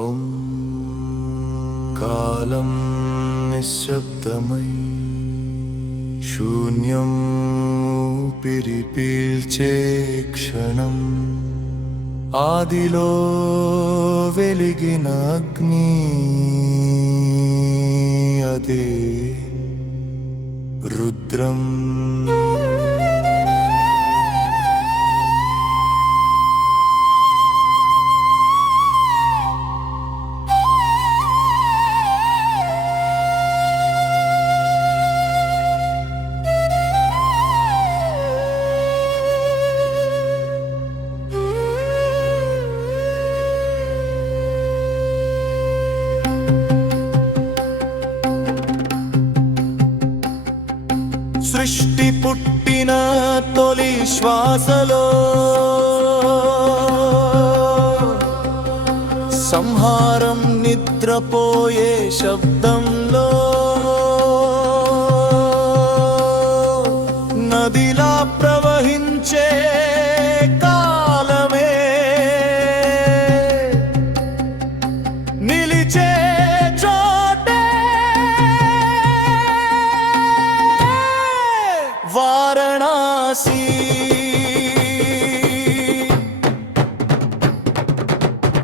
ఓం కాలం నిశ్శబ్దమై శూన్యం ఊపిరి పీల్చే క్షణం ఆదిలో వెలిగిన అగ్ని అదే రుద్రం. సృష్టి పుట్టిన తొలి శ్వాసలో సంహారం నిద్రపోయే శబ్దంలో నదిలా ప్రవహించే కాలమే నిలిచే వారణాసి.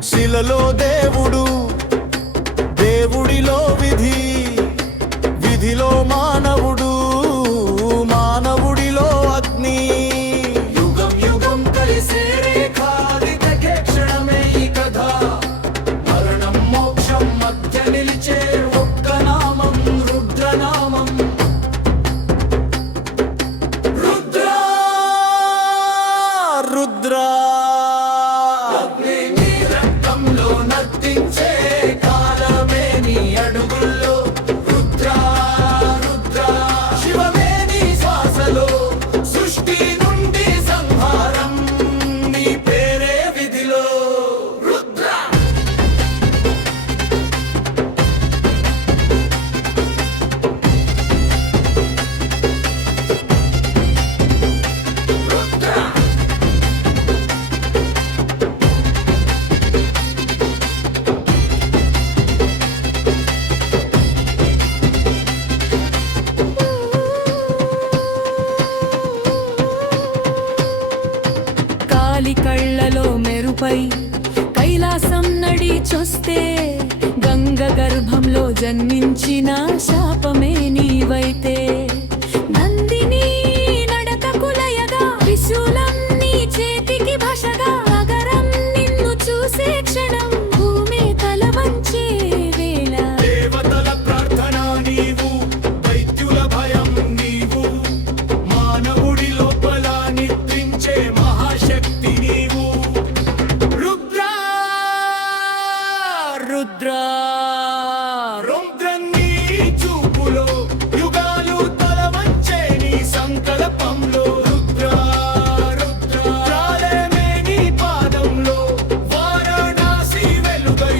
శిలలో దేవుడు, దేవుడిలో విధి, విధిలో మానవుడు, మానవుడిలో అగ్ని. యుగం యుగం కలిసే రేఖాదికే క్షణమే ఈ కథ. మరణం మోక్షం మధ్య నిలిచే ఒక్క నామం, రుద్రనామం. రుద్ర అగ్ని నీ రక్తంలో నర్తించే కాలమే నీ అడుగుల్లో. రుద్ర రుద్ర శివమే నీ శ్వాసలో. సృష్టి నుండి సంహారం నీ పేరే విధిలో. రుద్ర కళ్ళలో మెరుపై కైలాసం నడిచొస్తే గంగ గర్భంలో జన్మించిన శాపమే నీవైతే. నందిని నడక కులయగా విశూలం నీ చేతికి భాషగా. అగరం నిన్ను చూసే క్షణం భూమి తల వంచే వేళ. దేవతల ప్రార్థన నీవు, వైద్యుల భయం నీవు, మానవుడి లోపల నిద్రించే మహాశక్తి నీవు. రుద్ర రుద్ర రుద్రం నీ చూపులో, యుగాలు తల వంచే నీ సంకల్పంలో. రుద్ర రుద్ర జ్వాలమే నీ పాదంలో. వారణాసి వెలుగై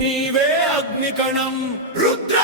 నీవే అగ్నికణం. రుద్ర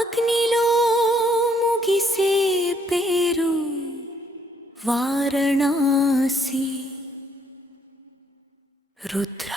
అగ్నిలో ముగిసే పేరు వారణాసి రుద్ర